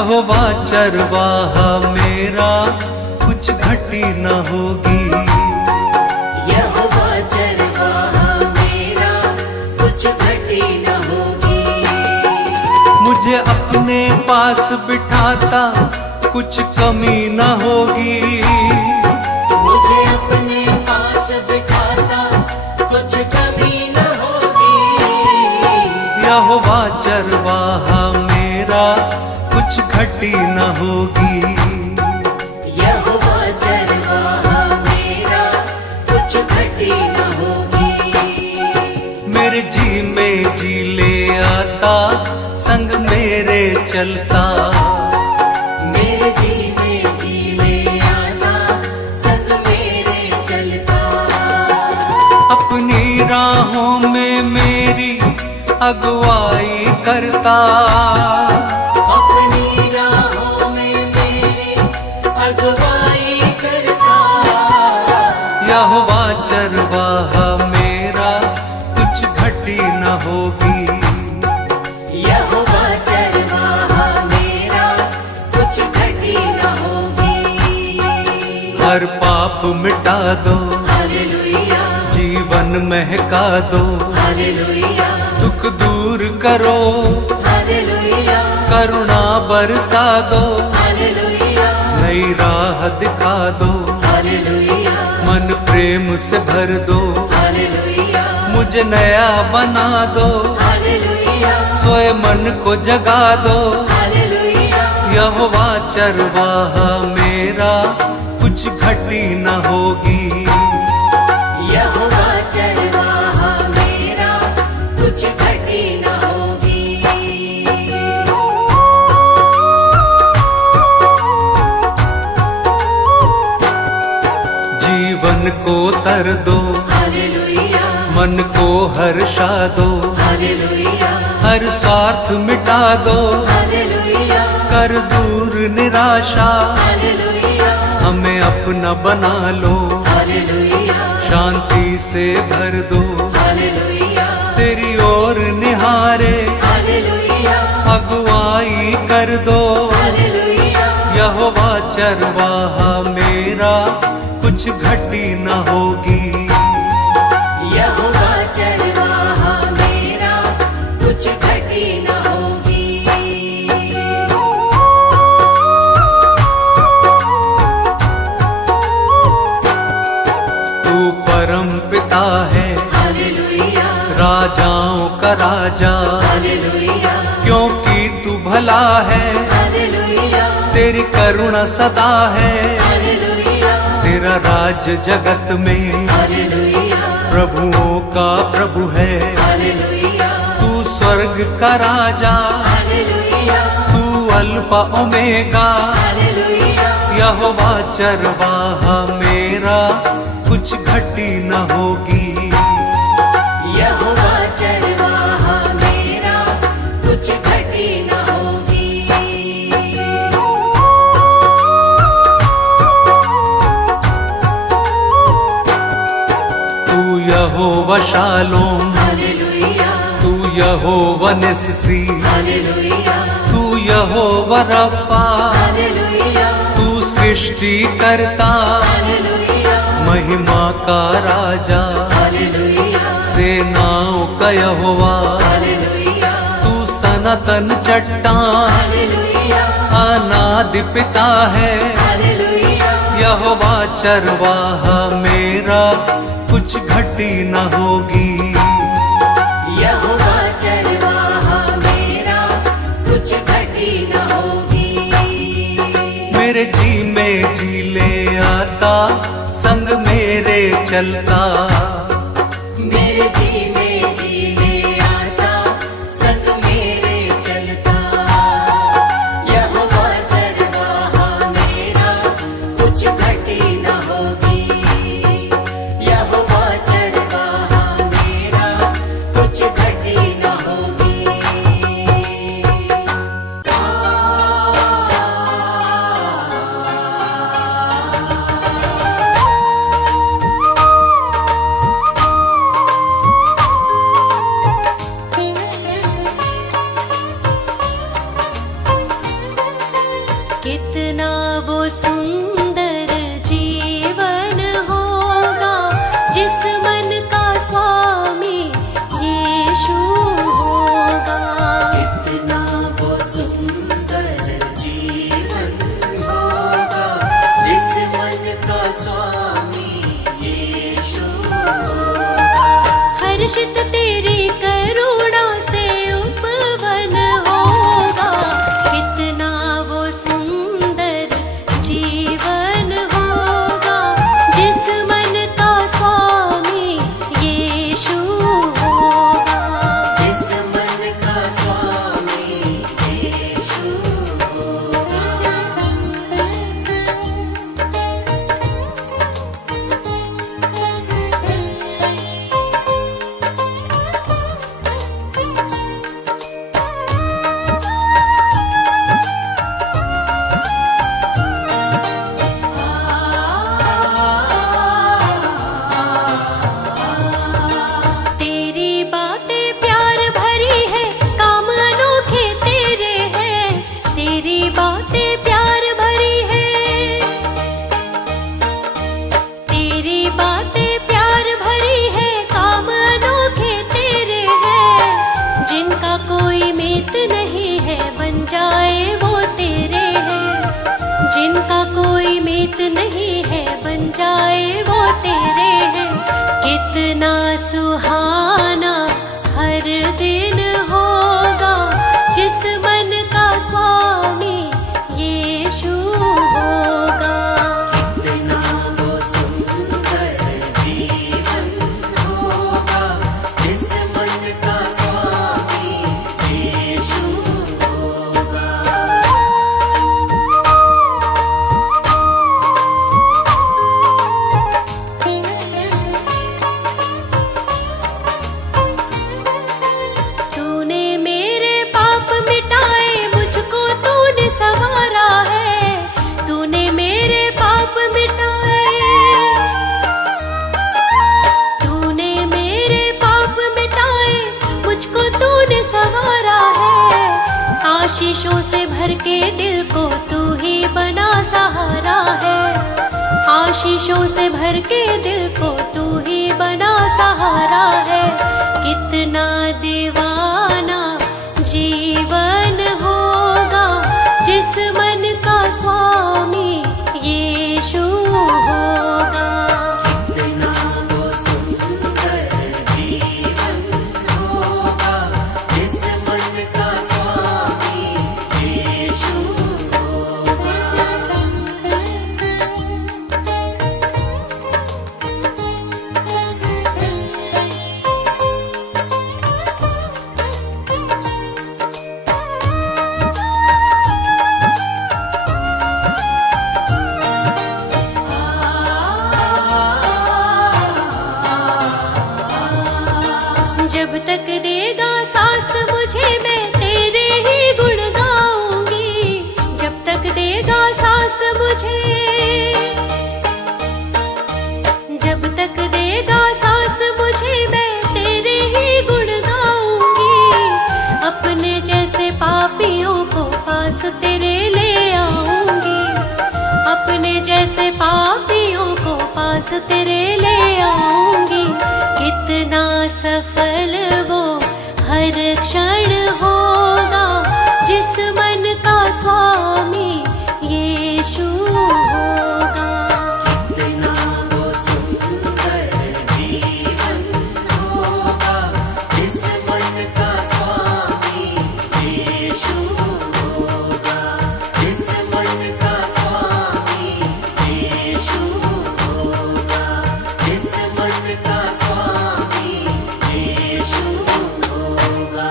यहोवा चरवाहा मेरा, कुछ घटी न होगी। यहोवा चरवाहा मेरा, कुछ घटी न होगी। मुझे अपने पास बिठाता, कुछ कमी न होगी। मुझे अपने पास बिठाता, कुछ कमी न होगी। यहोवा चरवाहा मेरा, कुछ घटी न होगी। यहोवा चरवाहा मेरा, कुछ घटी न होगी। मेरे जी में जी ले आता, संग मेरे चलता। मेरे जी में जी ले आता, संग मेरे चलता। अपनी राहों में मेरी अगुवाई करता। अपनी राहों में मेरी अगुवाई करता। यहोवा चरवाहा मेरा, कुछ घटी न होगी। यहोवा चरवाहा मेरा, कुछ घटी न होगी। हर पाप मिटा दो, हालेलुया, जीवन महका दो। हालेलुया, दुख दूर करो, हालेलुया, करुणा बरसा दो। हालेलुया, नई राह दिखा दो, हालेलुया, मन प्रेम से भर दो। हालेलुया, मुझे नया बना दो, हालेलुया, सोए मन को जगा दो। हालेलुया। यहोवा चरवाहा मेरा, कुछ घटी न होगी। यहोवा चरवाहा मेरा, कुछ घटी न होगी। जीवन को तर दो, हालेलुया, मन को हर्षा दो। हालेलुया, हर स्वार्थ मिटा दो, हालेलुया, कर दूर निराशा। हालेलुया, हमें अपना बना लो, हालेलुया, शांति से भर दो। हालेलुया, तेरी ओर निहारे, हालेलुया, अगुवाई कर दो। हालेलुया। यहोवा चरवाहा मेरा, कुछ घटी न होगी। यहोवा चरवाहा मेरा, कुछ घटी न होगी। तू परम पिता है, हालेलुया, राजाओं का राजा। हालेलुया, क्योंकि तू भला है, हालेलुया, तेरी करुणा सदा है। हालेलुया, तेरा राज जगत में, हालेलुया, प्रभुओं का प्रभु है। हालेलुया, तू स्वर्ग का राजा, हालेलुया, तू अल्फा ओमेगा। हालेलुया। यहोवा चरवाहा मेरा, कुछ घटी न होगी। यहोवा चरवाहा मेरा, कुछ घटी न होगी। तू यहोवा शालोम, हालेलुया, तू यहोवा निस्सी। हालेलुया, तू यहोवा रफा, हालेलुया, तू सृष्टि करता। हालेलुया, महिमा का राजा, हालेलुया, सेनाओं का यहोवा। हालेलुया, तू सनातन चट्टान, हालेलुया, अनादि पिता है। हालेलुया, यहोवा चरवाहा मेरा, कुछ घटी न होगी। यहोवा चरवाहा मेरा, कुछ घटी न होगी। मेरे जी में जी ले आता, संग मेरे चलता। मेरे जी में जी ले आता, संग मेरे चलता। यहोवा चरवाहा मेरा, कुछ घटी न होगी। यहोवा चरवाहा मेरा, कुछ घटी न होगी। पोषित तेरी करुणा से उपवन होगा। कितना वो सुंदर जीवन होगा जिस मन का स्वामी यीशु होगा। जिस मन का स्वामी यीशु होगा। तेरी बातें प्यार भरी है, काम अनोखे तेरे हैं। तेरी बातें प्यार भरी है, तेरी बातें प्यार भरी है, काम अनोखे तेरे हैं। जिनका कोई मित नहीं है बन जाए वो तेरे हैं। जिनका कोई मित नहीं है बन जाए वो तेरे हैं। कितना सुहाना हर दिन होगा जिस मन का स्वामी यीशु होगा। कितना वो सुंदर जीवन होगा जिस मन का स्वामी यीशु होगा। तूने मेरे पाप मिटाए, मुझको तूने संवारा है। तूने मेरे पाप मिटाए, तूने मेरे पाप मिटाए, मुझको तूने संवारा है। आशीषों से भर के दिल को तू ही बना सहारा है। आशीषों से भर के दिल को तू ही बना सहारा है। कितना दीवाना जीवन होगा जिस मन का स्वामी यीशु होगा। कितना वो सुंदर जीवन होगा जिस मन का स्वामी यीशु होगा। जब तक देगा सांस मुझे मैं तेरे ही गुण गाऊंगी। जब तक देगा सांस मुझे, जब तक देगा सांस मुझे मैं तेरे ही गुण गाऊंगी। अपने जैसे पापियों को पास तेरे ले आऊंगी। अपने जैसे पापियों को पास तेरे ले आऊंगी। कितना सफल वो हर क्षण होगा जिस मन का स्वामी यीशु होगा। कितना वो सुंदर जीवन होगा जिस मन का स्वामी यीशु होगा। जिस मन का स्वामी यीशु होगा। जिस मन का स्वामी यीशु होगा।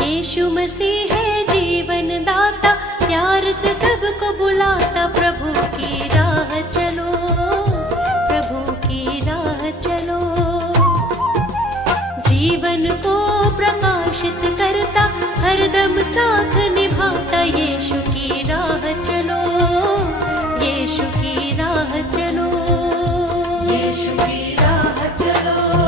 यीशु मसीह है जीवन दाता, प्यार से सबको बुलाता। प्रभु की राह चलो, प्रभु की राह चलो। जीवन को प्रकाशित करता, हरदम साथ निभाता। यीशु की राह चलो, यीशु की राह चलो। यीशु की राह चलो।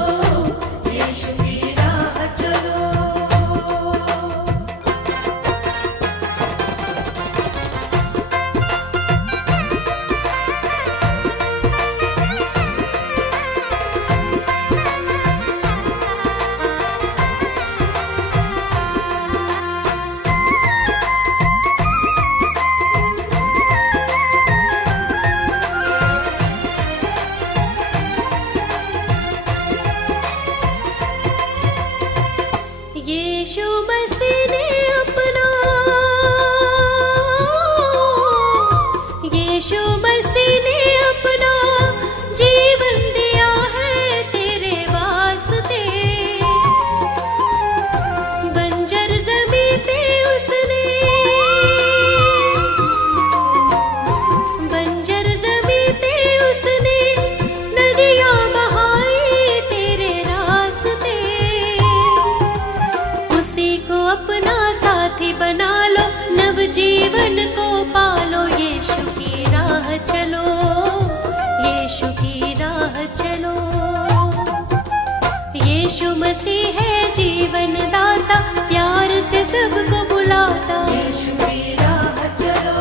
यीशु मसीह है जीवन दाता, प्यार से सबको बुलाता। यीशु की राह चलो,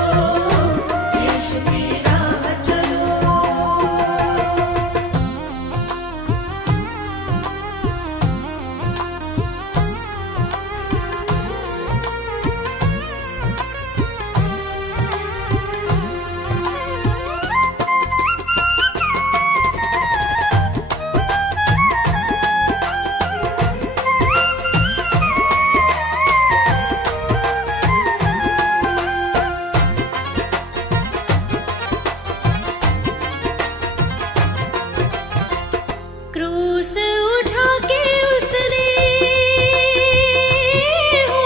यीशु की राह चलो। क्रूस उठा के उसने हो,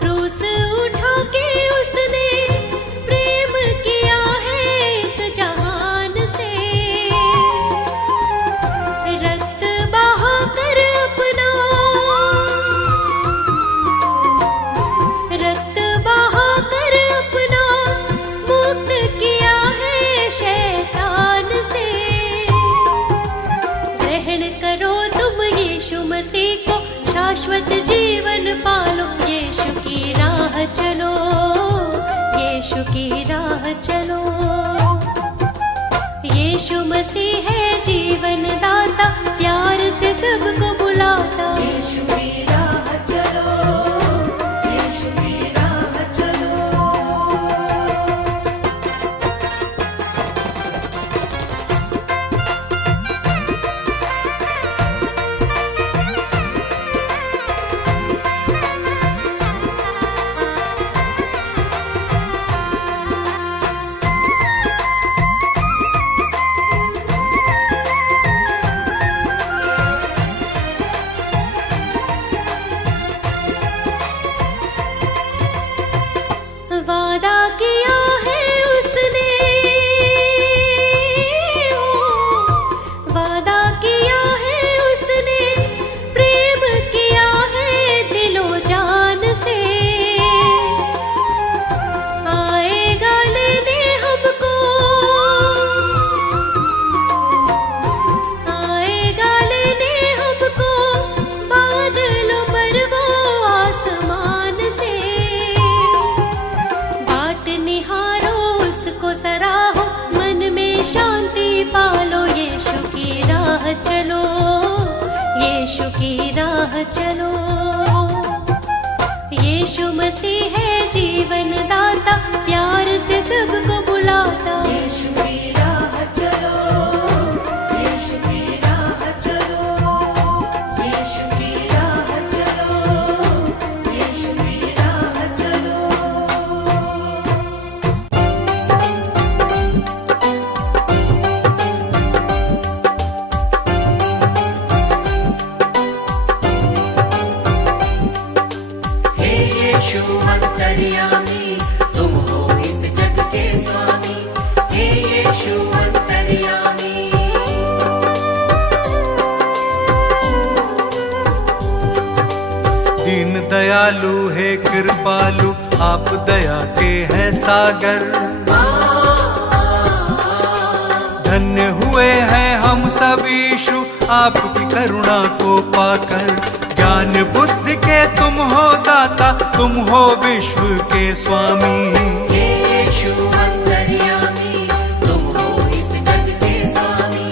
क्रूस उठा के उसने प्रेम किया है इस जहान से। रक्त बहा कर अपना, रक्त बहा कर अपना मुक्त किया है शैतान से। ग्रहण करो तुम यीशु मसीह को, शाश्वत जीवन पालो। यीशु की राह चलो, यीशु की राह चलो। यीशु मसीह है जीवन दाता, प्यार से सबको बुलाता। यीशु की राह चलो, यीशु की राह चलो। वादा किया है उसने हो, वादा किया है उसने, प्रेम किया है दिलो जान से। आएगा लेने हमको, आएगा लेने हमको, बादलों पर वो आसमान से। बाट निहारो उसको सराहो, मन में शांति पालो। यीशु की राह चलो, यीशु की राह चलो। यीशु मसीह है जीवन दाता, प्यार से सबको बुलाता। यीशु की राह चलो, यीशु की राह चलो। यीशु की राह चलो, यीशु की राह चलो। हे यीशु अंतर्यामी, तुम हो इस जग के स्वामी। हे यीशु अंतर्यामी। दीन दयालु है कृपालु, आप दया के हैं सागर। धन्य हुए हैं हम सब यीशु, आपकी करुणा को पाकर। ज्ञान बुद्धि के तुम हो दाता, तुम हो विश्व के स्वामी। हे यीशु अंतर्यामी, तुम हो इस जग के स्वामी।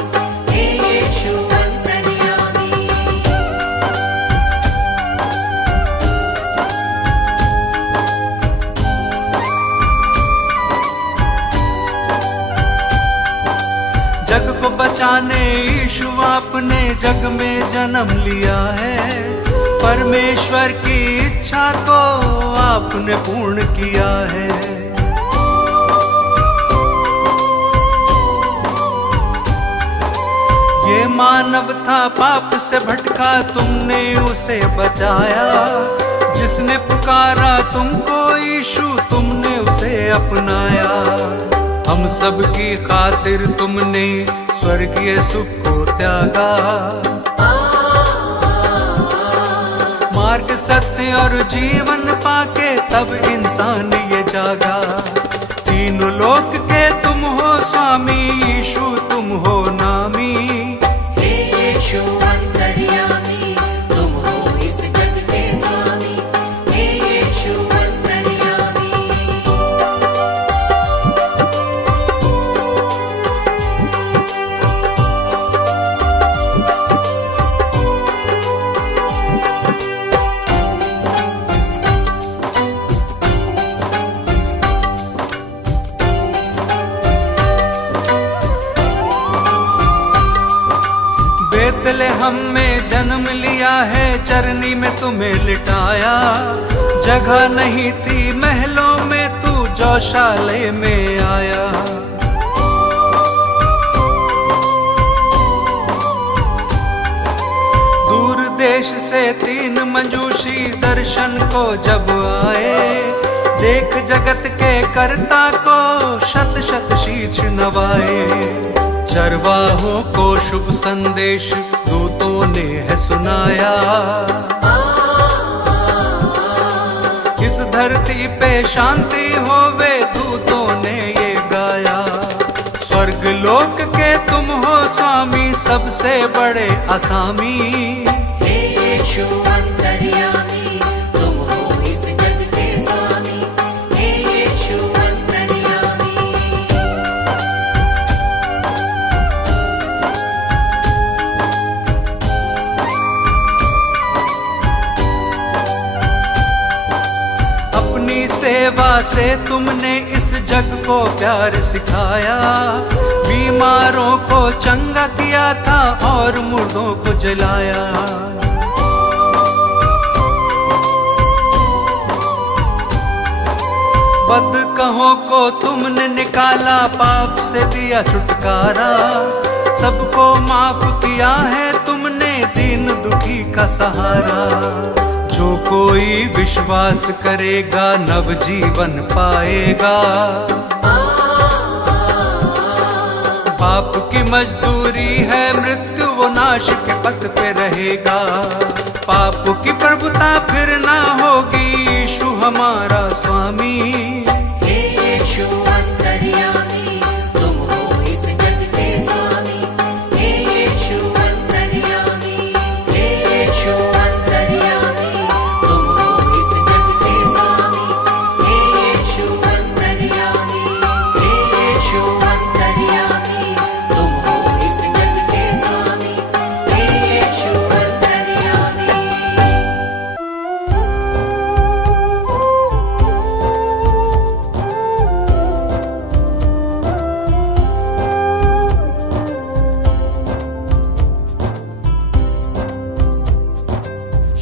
हे यीशु अंतर्यामी। जग को बचाने यीशु आपने जग में जन्म लिया है। परमेश्वर की इच्छा को आपने पूर्ण किया है। ये मानव था पाप से भटका, तुमने उसे बचाया। जिसने पुकारा तुमको यीशु, तुमने उसे अपनाया। हम सब की खातिर तुमने स्वर्गीय सुख को त्यागा। मार्ग सत्य और जीवन पाके तब इंसान ये जागा। तीनों लोक के तुम हो स्वामी, यीशु तुम हो नामी। हे यीशु अंतर्यामी। बेतलेहम में जन्म लिया है, चरनी में तुम्हें लिटाया। जगह नहीं थी महलों में, तू गौशाले में आया। दूर देश से 3 मंजूषी दर्शन को जब आए, देख जगत के कर्ता को शत शत शीश नवाए। चरवाहों को शुभ संदेश दूतों ने है सुनाया, इस धरती पे शांति होवे दूतों ने ये गाया। स्वर्ग लोक के तुम हो स्वामी, सबसे बड़े असामी। हे यीशु अंतर्यामी, तुम हो इस जग के स्वामी। हे यीशु अंतर्यामी। अपनी सेवा से तुमने इस जग को प्यार सिखाया। बीमारों को चंगा किया था और मुर्दों को जलाया। बदकहों को तुमने निकाला, पाप से दिया छुटकारा। सबको माफ किया है तुमने, दीन दुखी का सहारा। जो कोई विश्वास करेगा नव जीवन पाएगा। पाप की मजदूरी है मृत्यु, वो नाश के पथ पे रहेगा। पाप की प्रभुता फिर ना होगी, यीशु हमारा स्वामी। हे यीशु अंतर्यामी, तुम हो इस जग के स्वामी। हे यीशु अंतर्यामी, हे यीशु अंतर्यामी, तुम हो इस जग के स्वामी। हे यीशु अंतर्यामी, हे यीशु अंतर्यामी, तुम हो इस जग के स्वामी। हे यीशु अंतर्यामी।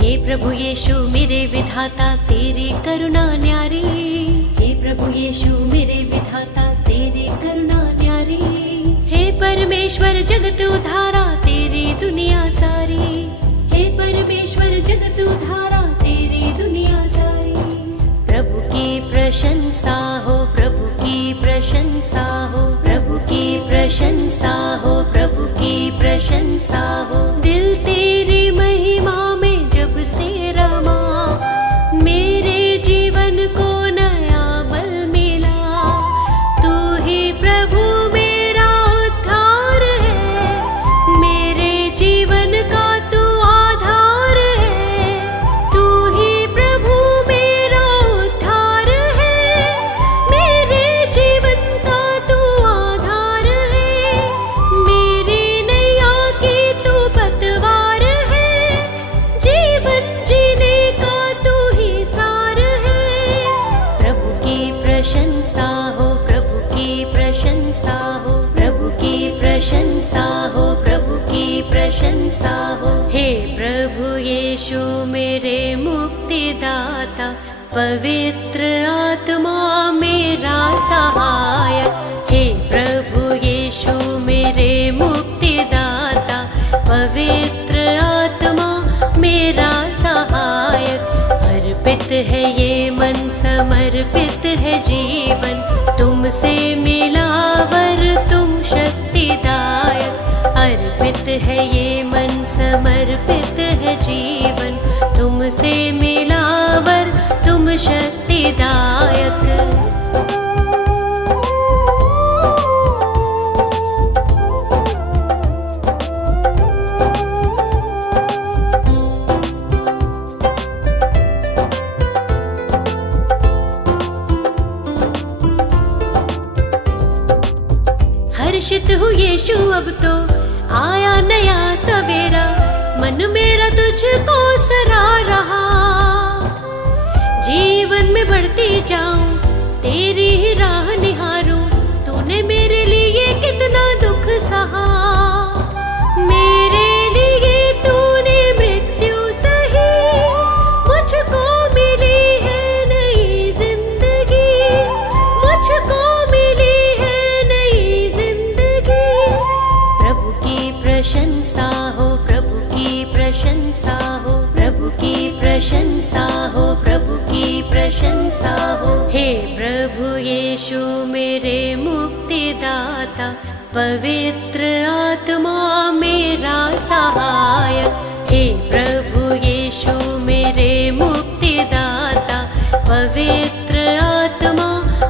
हे प्रभु यीशु मेरे विधाता, तेरी करुणा न्यारी। हे प्रभु यीशु मेरे विधाता, तेरी करुणा न्यारी। हे परमेश्वर जगत उद्धारा, तेरी दुनिया सारी। हे परमेश्वर जगत उद्धारा, तेरी दुनिया सारी। प्रभु की प्रशंसा हो, प्रभु की प्रशंसा हो, प्रभु की प्रशंसा हो, प्रभु की प्रशंसा हो। दिल तेरी महिमा में जब से रमा, मेरे जीवन को नया बल मिला। तू ही प्रभु मेरा उद्धार है, मेरे जीवन का तू आधार है। तू ही प्रभु मेरा उद्धार है, मेरे जीवन का तू आधार है। मेरी नैया की तू पतवार है, जीवन जीने का तू ही सार है। प्रभु की प्रशंसा हो, प्रभु की प्रशंसा हो, प्रभु की प्रशंसा हो, प्रभु की प्रशंसा हो। हे प्रभु यीशु मेरे मुक्तिदाता, पवित्र आत्मा मेरा सहायक। हे प्रभु यीशु मेरे मुक्तिदाता, पवित्र आत्मा मेरा सहायक। अर्पित है ये मन, समर्पित है जीवन, तुमसे मिला वर तुम शक्तिदायक। अर्पित है ये मन, समर्पित है जीवन, तुमसे मिला वर तुम शक्तिदायक। हर्षित हूँ यीशु, अब तो आया नया सवेरा। मन मेरा तुझको सरा रहा, जीवन में बढ़ती जाऊं, तेरी ही राह निहारूं। तूने मेरे लिए कितना दुख सहा, मेरे लिए प्रशंसा हो, प्रभु की प्रशंसा हो, प्रभु की प्रशंसा हो, प्रभु की प्रशंसा हो। हे प्रभु यीशु मेरे मुक्तिदाता, पवित्र आत्मा मेरा सहायक। हे प्रभु यीशु मेरे मुक्तिदाता, पवित्र आत्मा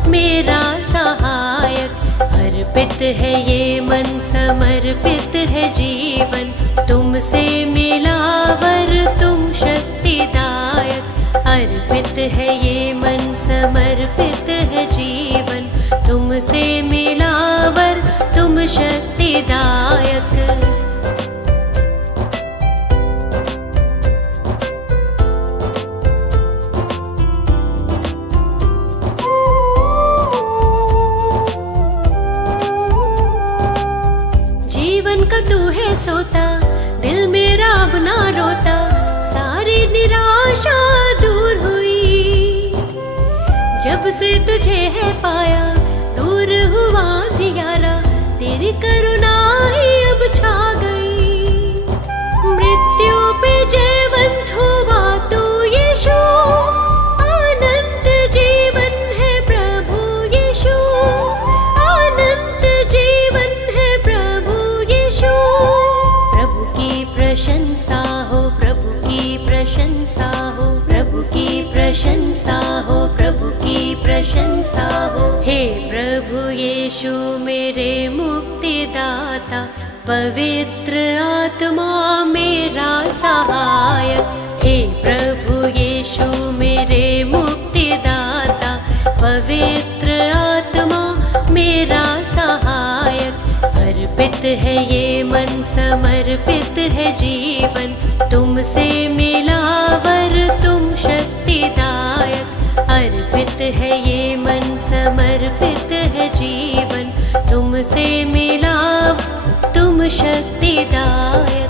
मेरा सहायक। अर्पित है ये मन, समर्पित है जीवन, तुमसे मिला वर तुम शक्तिदायक। अर्पित है ये मन, समर्पित है जीवन, तुमसे मिला वर तुम शक्तिदायक। जीवन का तू है सोता, दिल मेरा अब ना रोता, सारी निराशा दूर हुई। जब से तुझे है पाया, दूर हुआ अंधियारा, तेरी करुणा ही अब छा गई। मृत्यु पे जयवंत हुआ तू यीशु, अनंत जीवन है प्रभु यीशु, अनंत जीवन है प्रभु यीशु। प्रभु की प्रशंसा हो, प्रभु की प्रशंसा हो, प्रभु की प्रशंसा हो, प्रभु की प्रशंसा हो। हे प्रभु यीशु मेरे मुक्तिदाता, पवित्र आत्मा मेरा सहायक। हे प्रभु यीशु मेरे मुक्तिदाता, पवित्र आत्मा मेरा सहायक। अर्पित है ये मन, समर्पित है जीवन, तुमसे मिला वर तुम शक्तिदायक। अर्पित है ये मन, समर्पित है जीवन, तुमसे मिला तुम शक्तिदायक।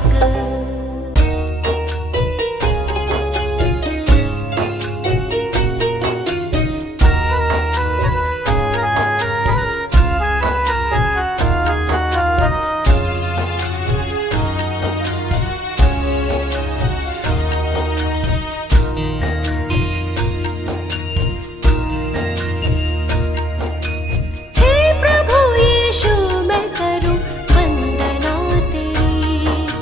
हे प्रभु यीशु मैं करूं वंदना तेरी,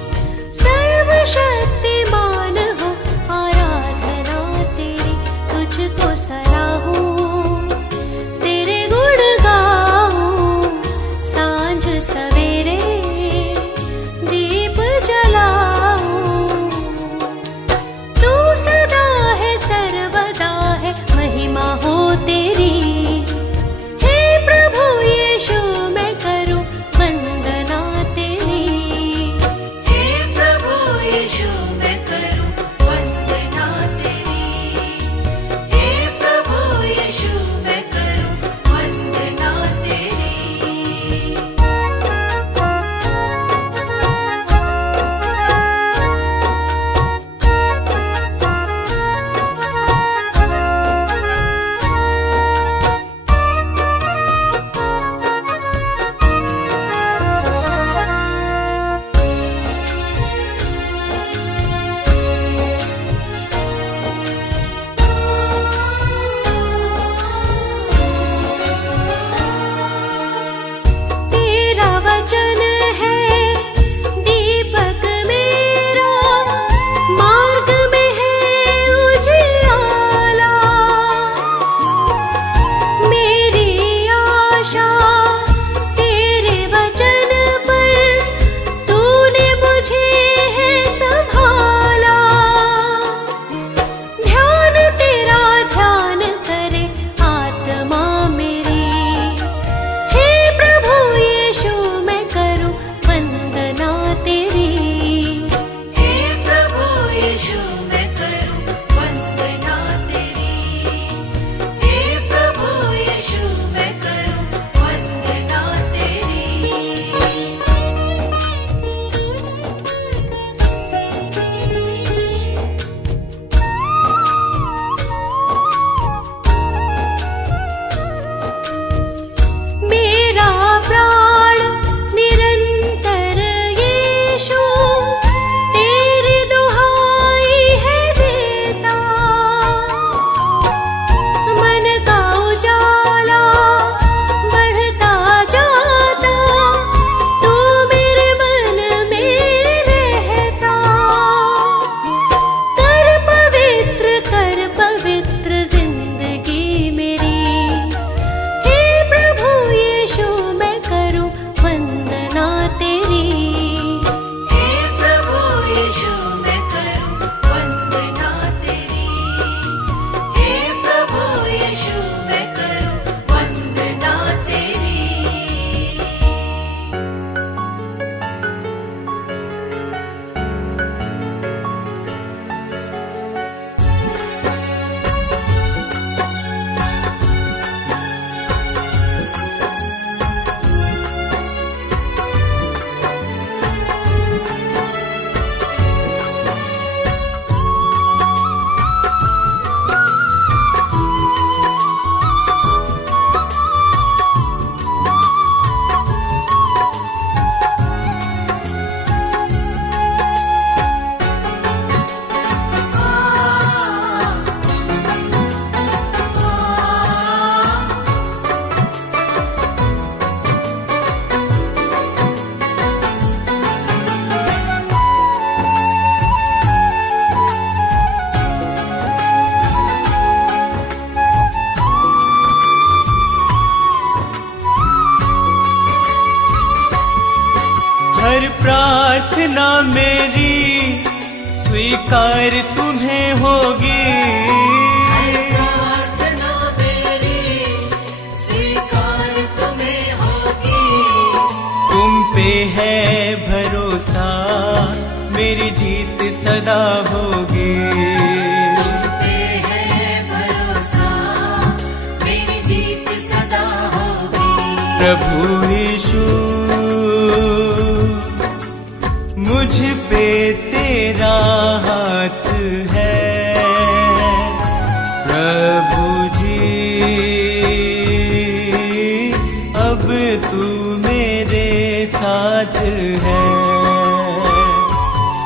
प्रार्थना मेरी स्वीकार तुम्हें होगी। प्रार्थना मेरी स्वीकार तुम्हें होगी। तुम पे है भरोसा मेरी जीत सदा होगी। तुम पे है भरोसा मेरी जीत सदा होगी। प्रभु यीशु मुझ पे तेरा हाथ है। प्रभु जी अब तू मेरे साथ है।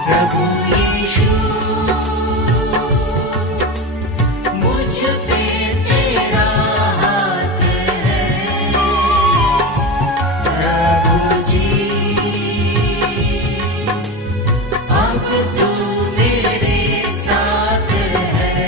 प्रभु यीशु मुझ पे तेरा हाथ है। प्रभु जी अब तू मेरे साथ है।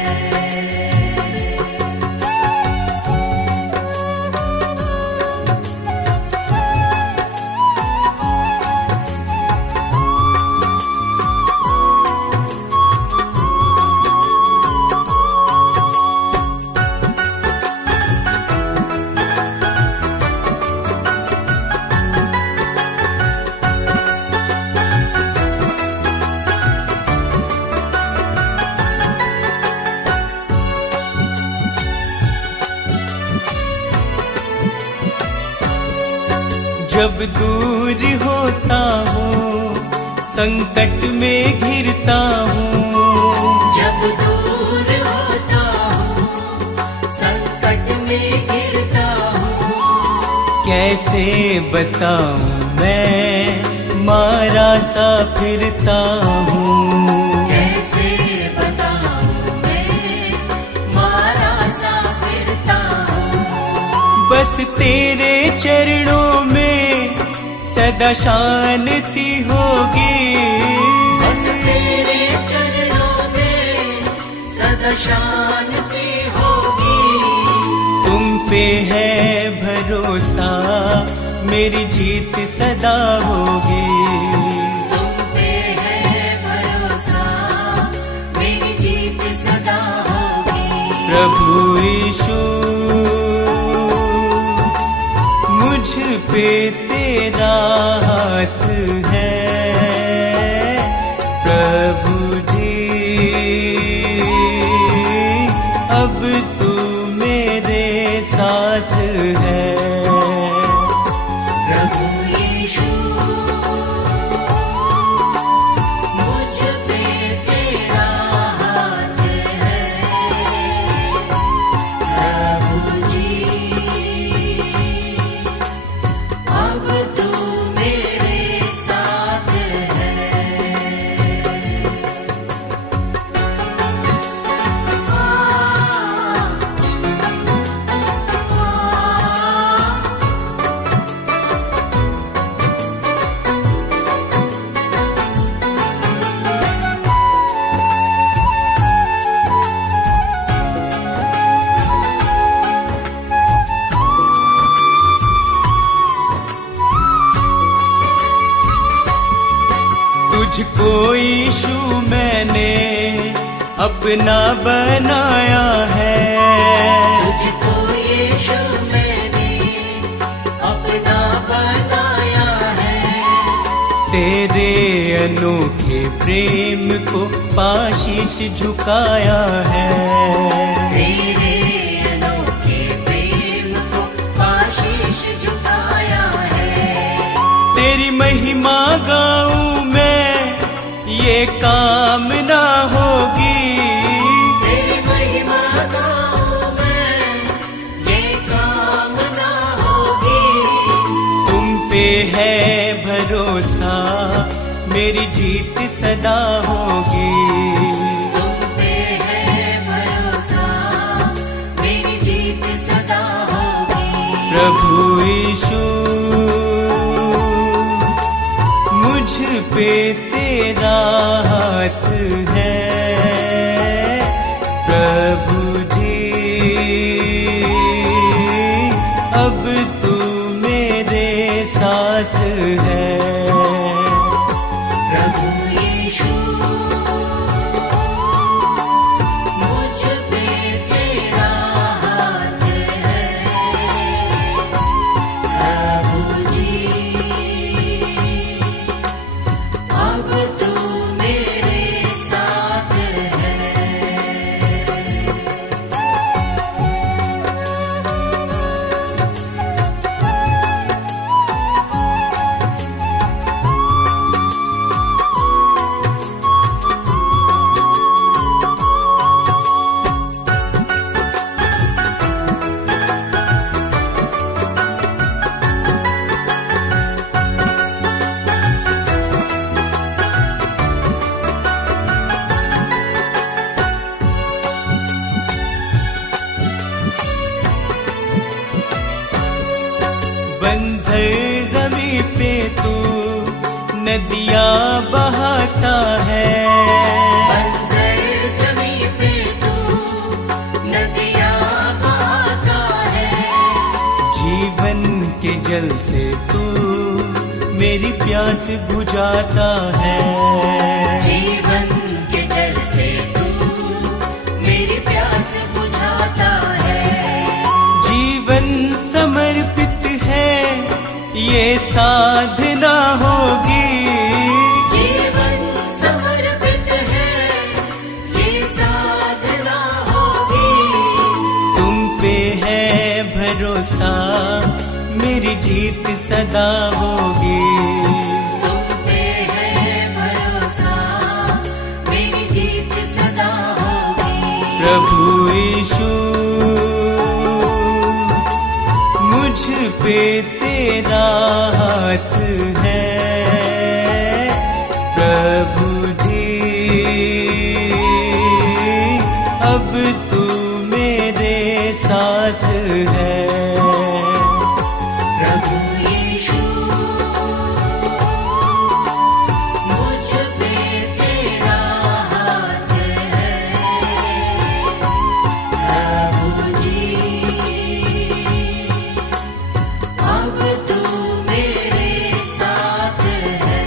जब दूर होता हूँ संकट में घिरता हूँ। जब दूर होता हूँ संकट में गिरता हूँ। कैसे बताऊँ मैं मारा सा फिरता हूँ। कैसे बताऊँ मैं मारा सा फिरता हूँ। बस तेरे चरणों में सदा शांति होगी। बस तेरे चरणों में सदा शांति होगी। तुम पे है भरोसा मेरी जीत सदा होगी। तुम पे है भरोसा मेरी जीत सदा होगी। प्रभु यीशु मुझ पे तेरा हाथ है। प्रभु जी अब तू मेरे साथ है। प्रभु यीशु मुझ पे तेरा हाथ है। प्रभु जी अब तू मेरे साथ है। तुझको यीशु मैंने अपना बनाया है। तुझको यीशु मैंने अपना बनाया है। तेरे अनोखे प्रेम को पाशीश झुकाया है। तेरे अनोखे प्रेम को आशीष झुकाया है। तेरी महिमा गाऊं मैं ये कामना होगी। तेरी महिमा गाऊं मैं ये कामना होगी। तुम पे है भरोसा मेरी जीत सदा होगी। तुम पे है भरोसा मेरी जीत सदा होगी। प्रभु यीशु मुझ पे तेरा हाथ है। प्रभु जी अब तू मेरे साथ है। नदियाँ बहाता है। बंजर ज़मीं पे तू नदियाँ बहाता है। जीवन के जल से तू मेरी प्यास बुझाता है। जीवन के जल से तू मेरी प्यास बुझाता है। जीवन समर्पित है ये साधना होगी। जीवन समर्पित है ये साधना होगी। तुम पे है भरोसा मेरी जीत सदा होगी। तुम पे है भरोसा मेरी जीत सदा होगी। प्रभु यीशु मुझ पे तेरा हाथ है। प्रभु जी अब तू मेरे साथ है। प्रभु यीशु मुझ पे तेरा हाथ है। प्रभु जी अब तू मेरे साथ है।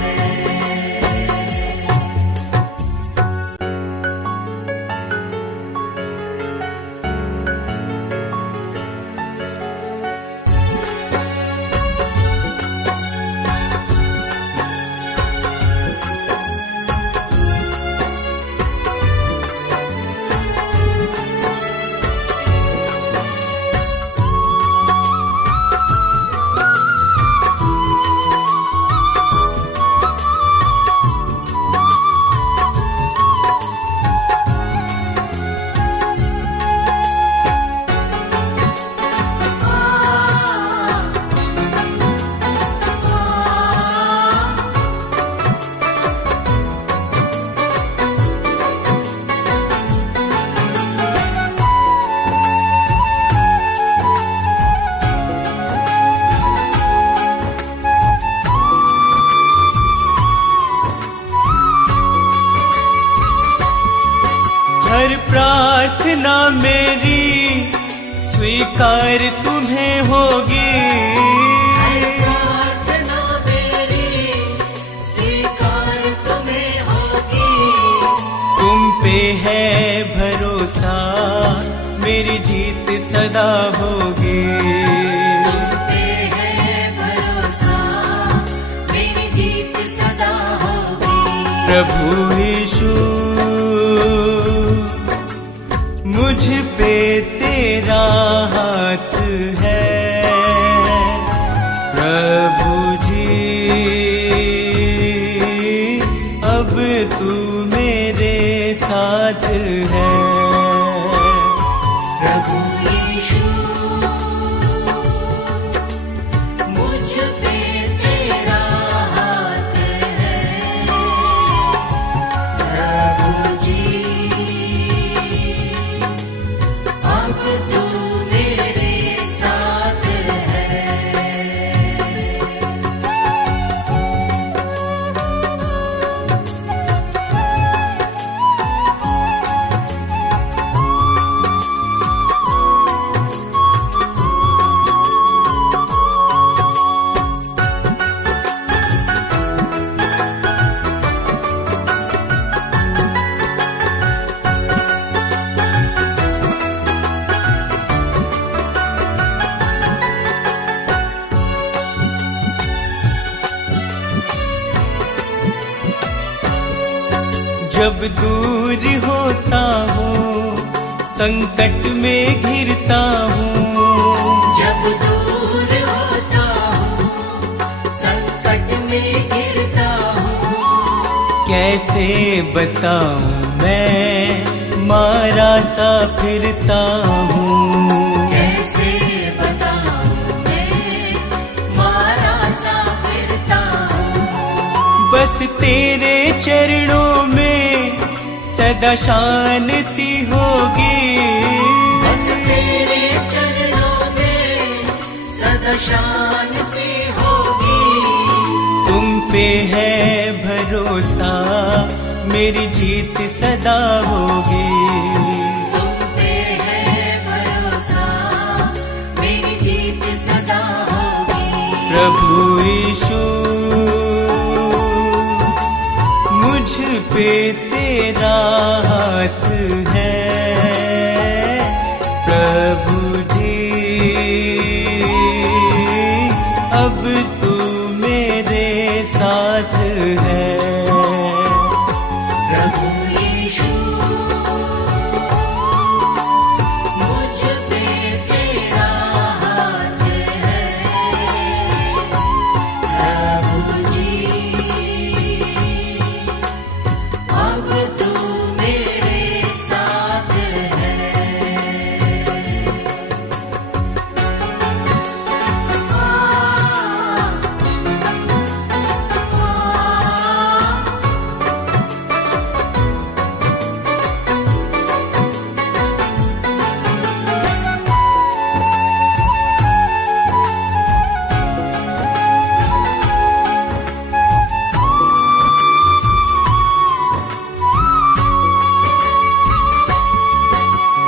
हर प्रार्थना मेरी स्वीकार तुम्हें होगी। प्रार्थना मेरी स्वीकार तुम्हें होगी। तुम पे है भरोसा मेरी जीत सदा होगी। तुम पे है भरोसा मेरी जीत सदा होगी। प्रभु यीशु मुझ पे तेरा हाथ है। प्रभु जी अब तू मेरे साथ है। प्रभु यीशु मुझ पे तेरा हाथ है। प्रभु जी अब तू मेरे साथ है। जब दूर होता हूँ संकट में घिरता हूँ। जब दूर होता हूँ संकट में घिरता हूँ। कैसे बताऊँ मैं मारा सा फिरता हूँ। कैसे बताऊँ मैं मारा सा फिरता हूँ। बस तेरे चरणों में सदा शांति होगी। बस तेरे चरणों में सदा शांति होगी। तुम पे है भरोसा, मेरी जीत सदा होगी। तुम पे है भरोसा, मेरी जीत सदा होगी। प्रभु यीशु मुझ पे तेरा हाथ है। प्रभु जी अब तू मेरे साथ है। प्रभु यीशु मुझ पे तेरा हाथ है। प्रभु जी अब तू मेरे साथ है।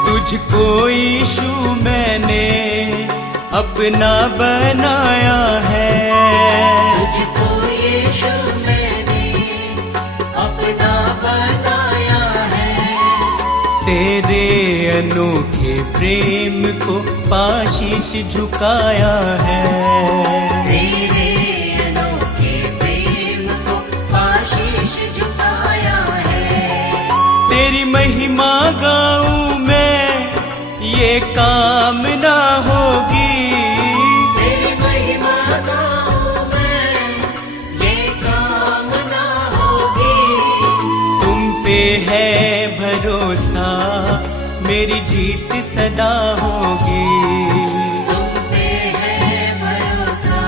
तुझको यीशु मैंने अपना बनाया है। तुझको यीशु मैंने अपना बनाया है। तेरे अनोखे प्रेम को पाशीश झुकाया है। तेरे अनोखे प्रेम को आशीष झुकाया है। तेरी महिमा गाऊं मैं, ये कामना होगी। तेरी महिमा गाऊं मैं, ये कामना होगी। तुम पे है भरोसा, मेरी जीत सदा होगी। तुम पे है भरोसा,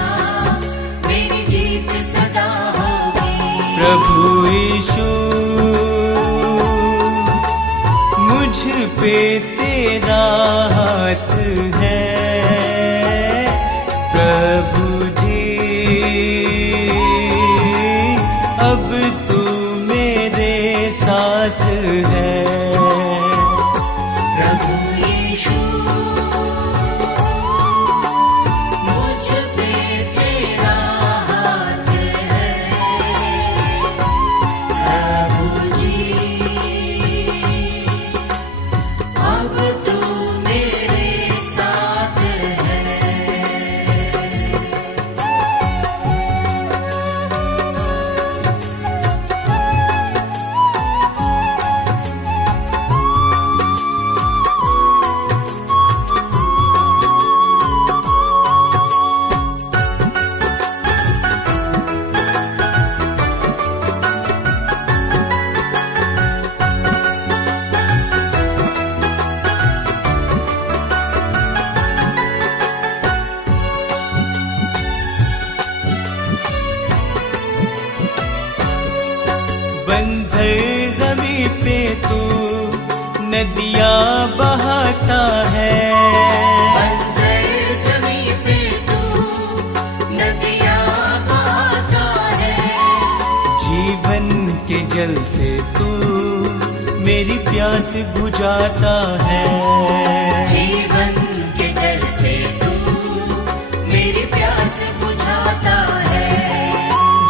मेरी जीत सदा होगी। प्रभु यीशु मुझ पे तेरा हाथ है। प्रभु जी अब तू मेरे साथ है। प्रभु यीशु मुझ पे तेरा हाथ है। प्रभु जी अब तू मेरे साथ है। बंजर जमी पे तू नदियाँ बहाता है। बंजर ज़मीं पे तू नदियाँ बहाता है। जीवन के जल से तू मेरी प्यास बुझाता है। जीवन के जल से तू मेरी प्यास बुझाता है।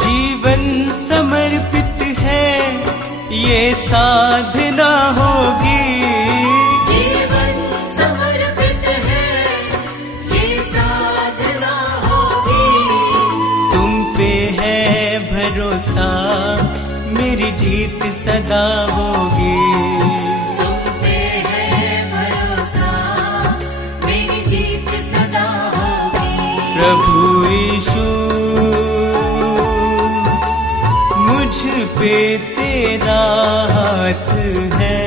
जीवन समर्पित है, ये साधना होगी। जीवन समर्पित है, ये साधना होगी। तुम पे है भरोसा, मेरी जीत सदा होगी। तुम पे है भरोसा, मेरी जीत सदा होगी। प्रभु यीशु मुझ पे तेरा हाथ है।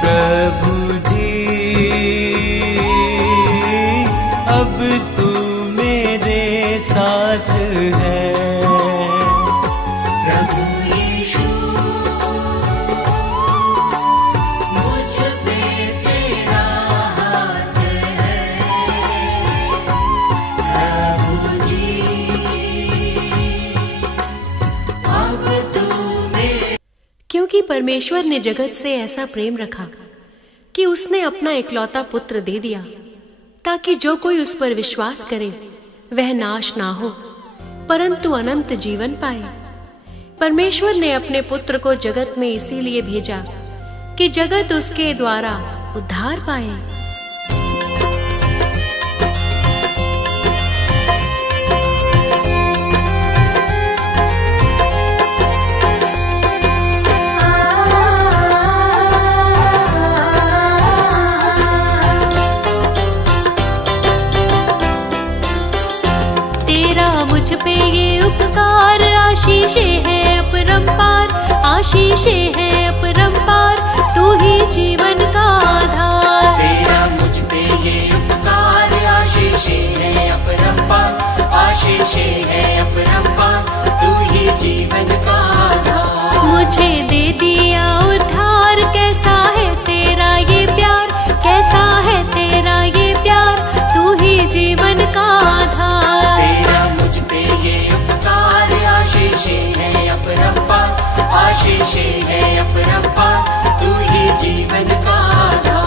प्रभु जी अब तू मेरे साथ है। प्रभु यीशु मुझ पे तेरा हाथ है। प्रभु जी क्योंकि परमेश्वर ने जगत से ऐसा प्रेम रखा कि उसने अपना इकलौता पुत्र दे दिया, ताकि जो कोई उस पर विश्वास करे वह नाश ना हो परंतु अनंत जीवन पाए। परमेश्वर ने अपने पुत्र को जगत में इसीलिए भेजा कि जगत उसके द्वारा उद्धार पाए। मुझ पे ये उपकार आशीषे है अपरंपार, आशीषे है अपरंपार, तू ही जीवन का आधार। तेरा मुझ पे ये उपकार आशीषे है अपरंपार, आशीषे है अपरंपार, तू ही जीवन का आधार। मुझे दे दिया उद्धार, कैसा है तेरा ये प्यार, कैसा है तेरा ये प्यार, तू ही जीवन का आधार। आशीषे है अपरंपार, आशीषे है अपरंपार, तू ही जीवन का आधार।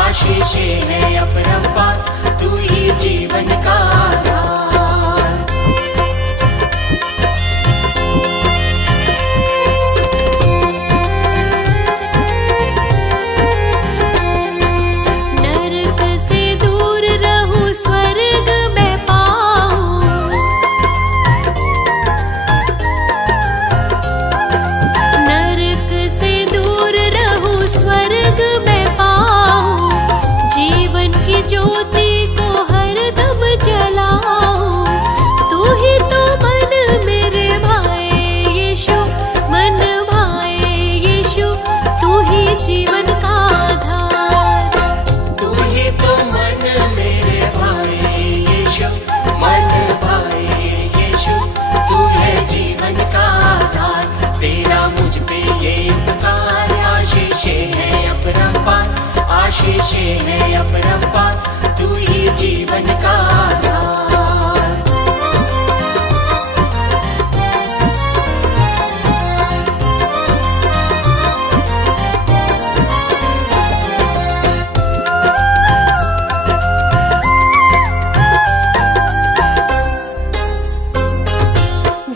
आशीषे है अपरंपार, तू ही जीवन का आधार। नरक से दूर रहूं स्वर्ग में पाऊं, नरक से दूर रहूं स्वर्ग में पाऊं, जीवन की ज्योति को हरदम जलाऊं, तू ही तो मन मेरे भाए यीशु, मन भाए यीशु, तू ही जीवन का आधार। तू ही तो मन मेरे भाए यीशु, मन भाए यीशु, तू है जीवन का आधार। तेरा मुझ पे ये उपकार आशीषे है अपरंपार, आशीषे है अपरंपार, तू ही जीवन का आधार।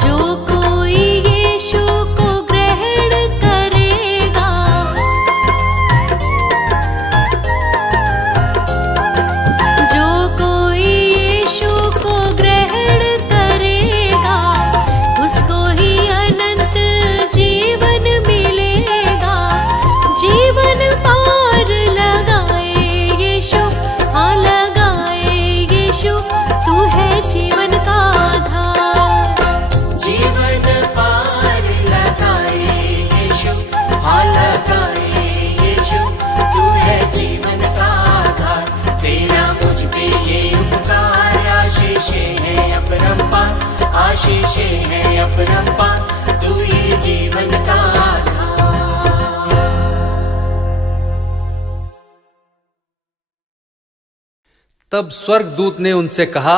जो कोई यीशु को ग्रहण करेगा, जो कोई यीशु को ग्रहण करेगा, उसको ही अनंत जीवन मिलेगा। जीवन पार लगाए यीशु, हाँ लगाए यीशु, तू है जीवन का आधार। जीवन पार लगाए यीशु, हाँ लगाए यीशु, तू है जीवन का आधार। तेरा मुझ पे ये उपकार आशीषे है अपरंपार, आशीषे है अपरंपार, तू ही जीवन का आधार। तब स्वर्गदूत ने उनसे कहा,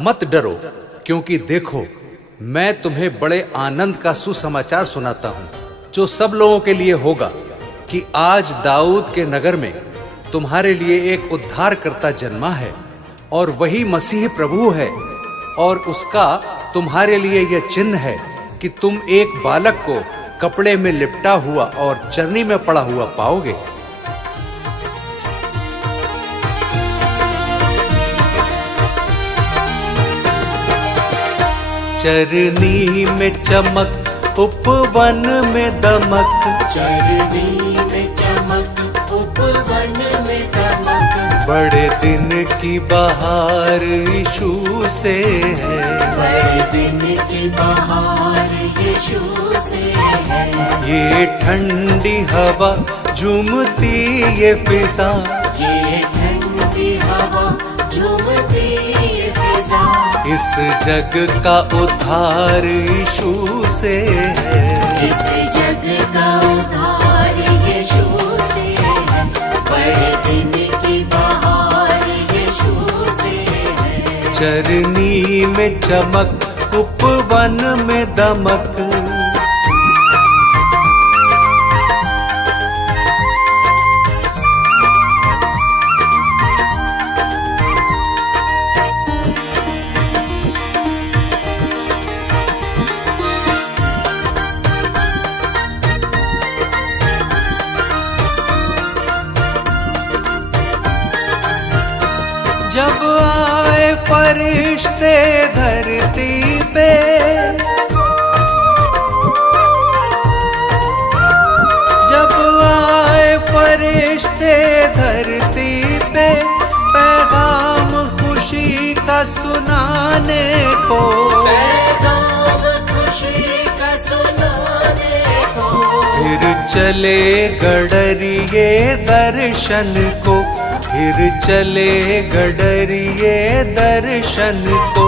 मत डरो, क्योंकि देखो मैं तुम्हें बड़े आनंद का सुसमाचार सुनाता हूं, जो सब लोगों के लिए होगा, कि आज दाऊद के नगर में तुम्हारे लिए एक उद्धारकर्ता जन्मा है, और वही मसीह प्रभु है। और उसका तुम्हारे लिए यह चिन्ह है कि तुम एक बालक को कपड़े में लिपटा हुआ और चरनी में पड़ा हुआ पाओगे। चरनी में चमक उपवन में दमक, चरनी में चमक उपवन में दमक, बड़े दिन की बहार यीशु से है, बड़े दिन की बहार यीशु से है। ये ठंडी हवा झूमती ये फिजा, ये ठंडी हवा झूमती ये फिजा, इस जग का उद्धार यीशु से है, इस जग का उद्धार यीशु से है। बड़े दिन की बहार यीशु से है। चरनी में चमक उपवन में दमक, जब आए फरिश्ते धरती पे, जब आए फरिश्ते धरती पे, पैगाम खुशी का सुनाने को, पैगाम खुशी का सुनाने को, फिर चले गडरिए दर्शन को, फिर चले गडरिए दर्शन को,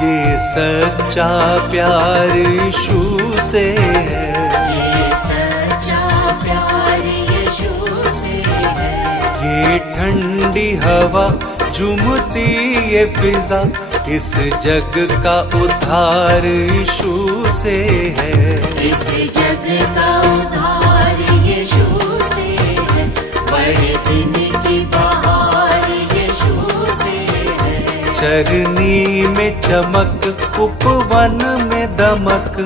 ये सच्चा प्यार यीशु से है, ये सच्चा प्यार यीशु से है। ये ठंडी हवा झूमती ये फिजा, इस जग का उद्धार यीशु से है, इस जग का उद्धार यीशु से है। बड़े दिन की बहार यीशु से है। चरनी में चमक उपवन में दमक,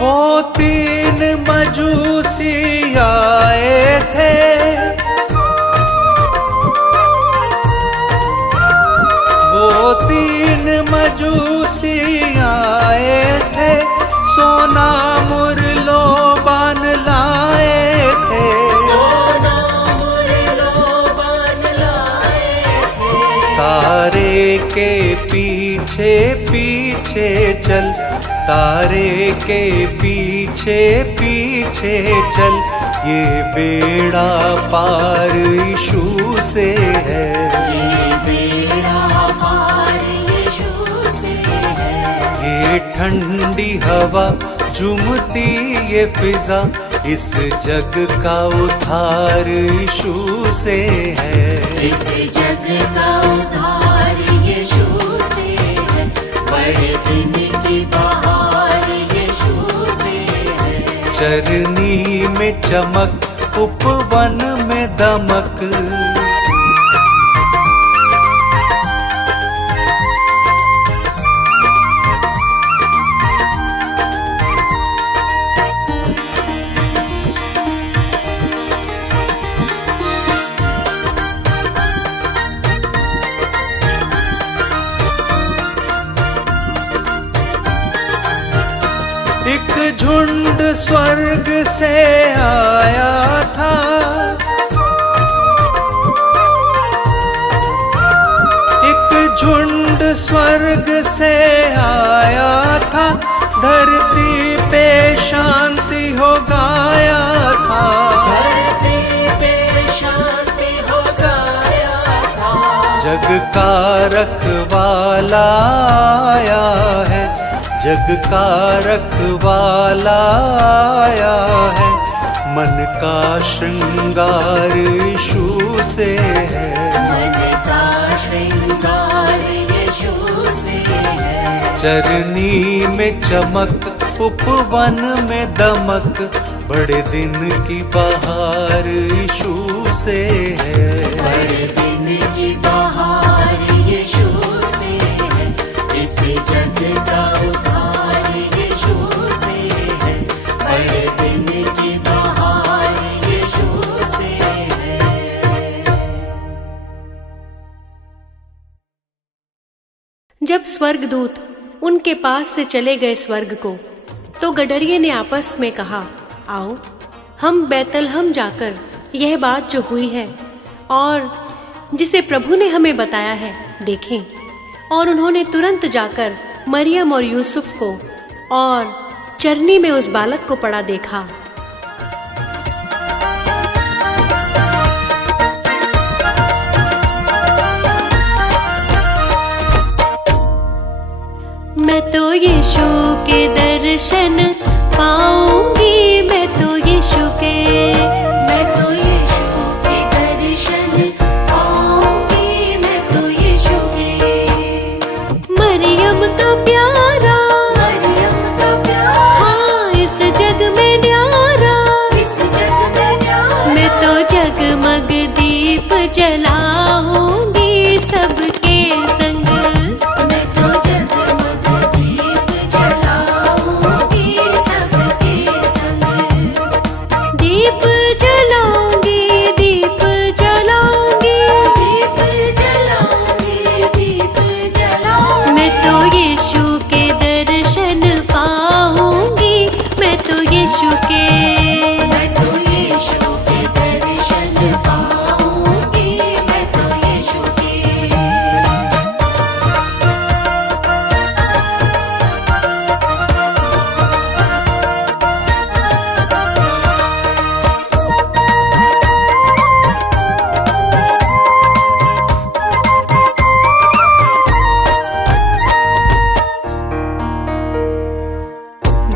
वो तीन मजूसी आए थे, वो तीन मजूसी आए थे, सोना मुरलो बान लाए थे, सोना मुरलो बान लाए थे। तारे के पीछे पीछे चल, तारे के पीछे पीछे चल, ये बेड़ा पार यीशु से है, ये बेड़ा पार यीशु से है। ये ठंडी हवा झूमती ये फिजा, इस जग का उद्धार यीशु से है, इस जग का उद्धार यीशु से है। बड़े दिन की बहार यीशु से है। चरनी में चमक उपवन में दमक, एक झुंड स्वर्ग से आया था, एक झुंड स्वर्ग से आया था, धरती पे शांति हो गाया था, धरती पे शांति हो गाया था। जग का रखवाला आया है, जग का रखवाला आया है, मन का श्रृंगार यीशु से है, मन का श्रृंगार यीशु से है। चरनी में चमक, उपवन में दमक, बड़े दिन की बहार यीशु से है, बड़े दिन की बहार यीशु से है। इस जग का उद्धार यीशु से है, बड़े दिन की बहार यीशु से है। जब स्वर्गदूत उनके पास से चले गए स्वर्ग को, तो गडरिये ने आपस में कहा, आओ हम बैतलहम जाकर यह बात जो हुई है और जिसे प्रभु ने हमें बताया है देखें। और उन्होंने तुरंत जाकर मरियम और यूसुफ को और चरनी में उस बालक को पड़ा देखा। मैं तो यीशु के दर्शन पाऊंगी, मैं तो यीशु के, मैं तो यीशु के दर्शन पाऊंगी, मैं तो यीशु के। मरियम का प्यारा, मरियम का प्यार, हाँ इस जग में न्यारा, इस जग में न्यारा। मैं तो जगमग दीप जलाऊंगी सबके संग। मैं तो जगमग दीप जलाऊंगी सबके संग। दीप जलाऊंगी, दीप जलाऊंगी, दीप जलाऊंगी, दीप जलाऊंगी। मैं तो यीशु के दर्शन पाऊंगी, मैं तो यीशु के। मैं तो यीशु के दर्शन पाऊंगी, मैं तो यीशु के।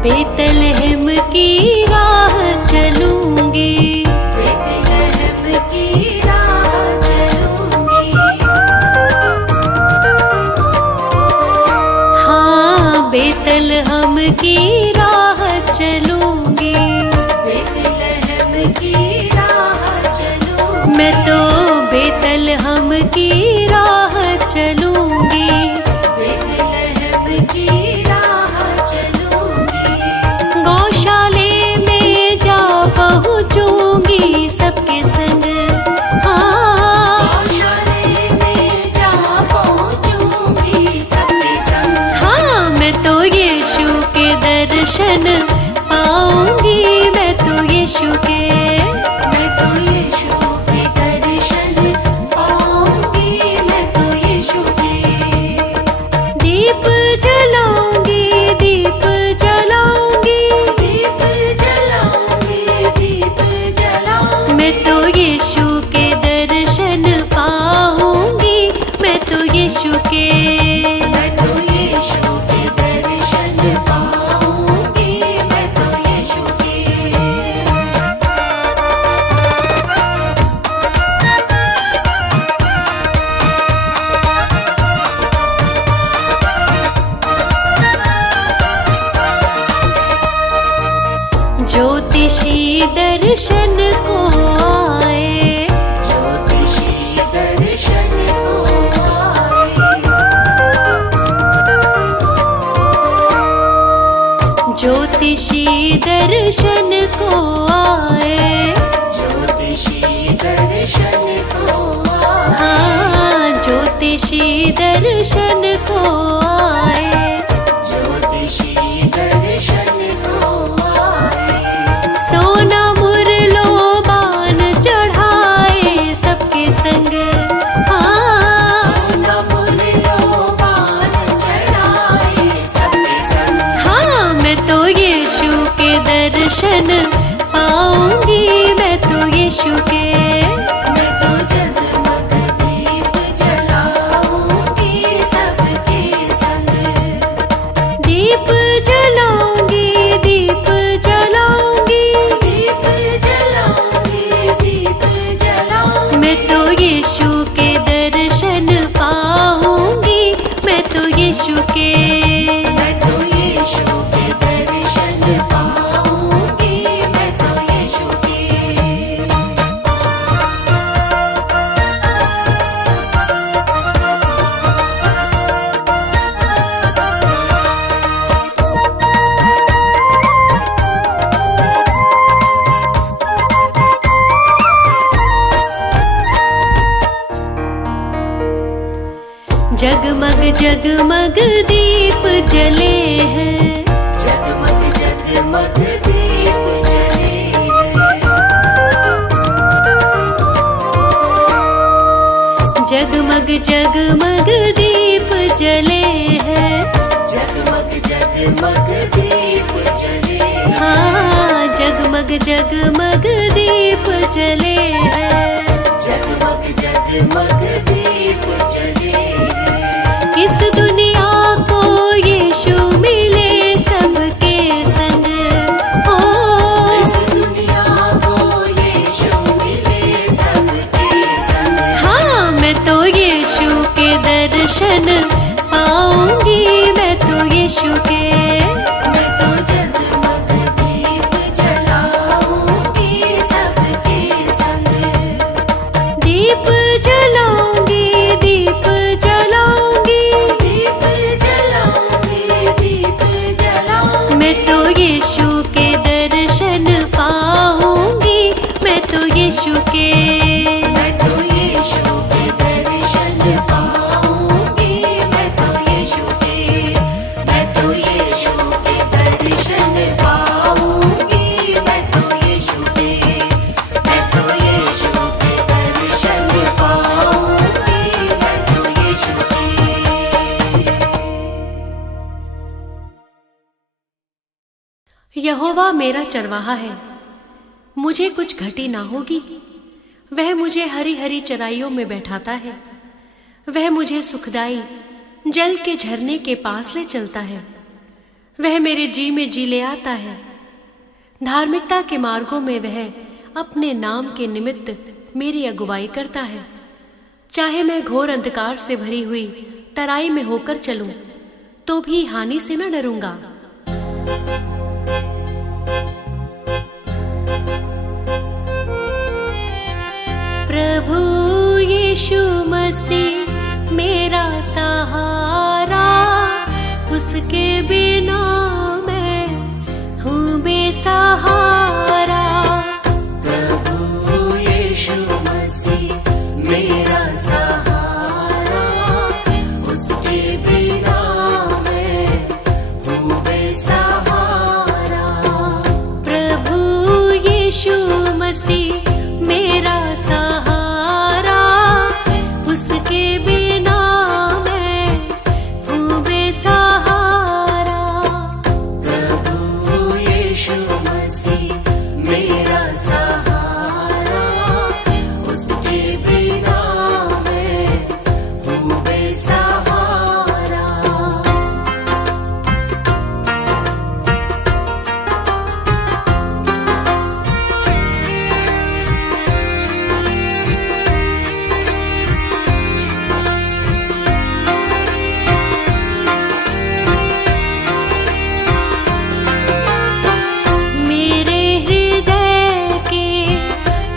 बेतलहम की राह चलूंगी, बेतलहम की राह चलूंगी। हाँ बेतलहम की राह चलूंगी। बेतलहम की राह चलूंगी। मैं तो बेतलहम की राह चलूंगी। बेतलहम की राह चलूंगी। गौशाले में जा पहुंचूंगी सबके संग। हाँ गौशाले में जा पहुंचूंगी सबके संग। हाँ मैं तो यीशु के दर्शन पाऊंगी, मैं तो यीशु के। मैं तो यीशु के दर्शन पाऊंगी, मैं तो यीशु के। दीप जलाऊंगी, दीप जलाऊंगी, दीप जलाऊंगी, दीप जलाऊंगी। मैं तो यीशु के दर्शन पाऊंगी, मैं तो यीशु के। मैं तो यीशु के दर्शन पाऊंगी, मैं तो यीशु के। ज्योतिषी दर्शन को आए, ज्योतिषी दर्शन को आए। ज्योतिषी दर्शन को आए। ज्योतिषी दर्शन को आए। हाँ ज्योतिषी दर्शन को आए। ज्योतिषी दर्शन को आए। सोना मुरलो बान चढ़ाए सबके संग। हाँ सोना मुरलो बाण चढ़ाए सबके संग। हाँ मैं तो यीशु के दर्शन पाऊंगी, मैं तो यीशु के। मैं तो जगमग दीप जलाऊंगी सबके संग। दीप जलाऊंगी, दीप जलाऊंगी, दीप जगमग जगमग दीप जले हैं, जगमग जगमग दीप जले जगमग जगमग दीप जले हैं, जगमग जगमग दीप जले हाँ जगमग जगमग दीप जले हैं। जगमग जगमग दीप जले इस दुनिया को यीशु मिले सबके संग, ओ इस दुनिया को यीशु मिले सबके संग। हाँ मैं तो यीशु के दर्शन पाऊंगी, मैं तो यीशु के मैं तो जगमग दीप जलाऊंगी सबके संग। दीप जलाऊंगी, दीप जलाऊंगी, दीप जलाऊंगी, दीप जलाऊंगी। मैं तो यीशु के दर्शन पाऊंगी, मैं तो यीशु के मैं तो यीशु के दर्शन पाऊंगी, मैं तो यीशु के, मैं तो यीशु के दर्शन पाऊंगी, मैं तो यीशु के, मैं तो यीशु के दर्शन पाऊंगी, मैं तो यीशु के। यहोवा मेरा चरवाहा है, मुझे कुछ घटी ना होगी। वह मुझे हरी हरी चराइयों में बैठाता है, वह मुझे सुखदाई जल के झरने के पास ले चलता है। वह मेरे जी में जी ले आता है, धार्मिकता के मार्गों में वह अपने नाम के निमित्त मेरी अगुवाई करता है। चाहे मैं घोर अंधकार से भरी हुई तराई में होकर चलूं, तो भी हानि से न डरूंगा। प्रभु यीशु मसीह मेरा सहारा, उसके बिना मैं हूँ बेसहारा। प्रभु यीशु मसीह मेरा सहारा, उसके बिना मैं हूँ बेसहारा। प्रभु यीशु मसीह मेरा सहारा, उसके बिना मैं हूँ बेसहारा। प्रभु यीशु मसीह मेरा सहारा, उसके बिना मैं हूँ बेसहारा। मेरे हृदय के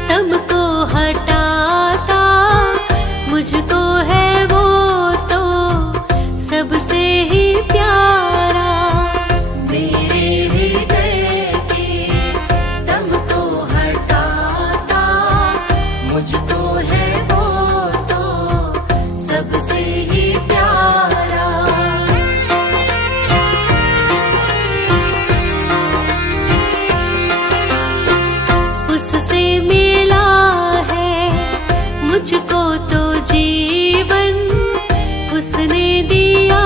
तम को हटाता, मुझको है वो तो सबसे ही प्यारा। मेरे हृदय के दम को हटाता, मुझको है वो तो सबसे ही प्यारा। उससे मिला है मुझको तो जीवन, उसने दिया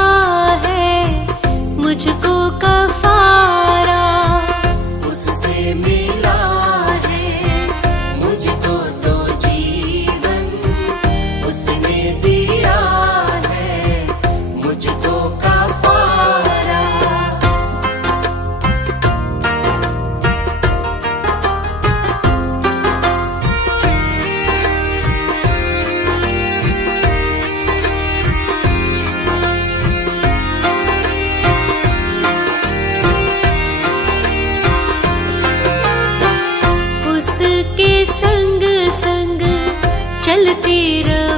है मुझको कफारा। उससे मिला है मुझको तो जीवन, उसने दिया है मुझको कफारा। उसके संग संग चलती रह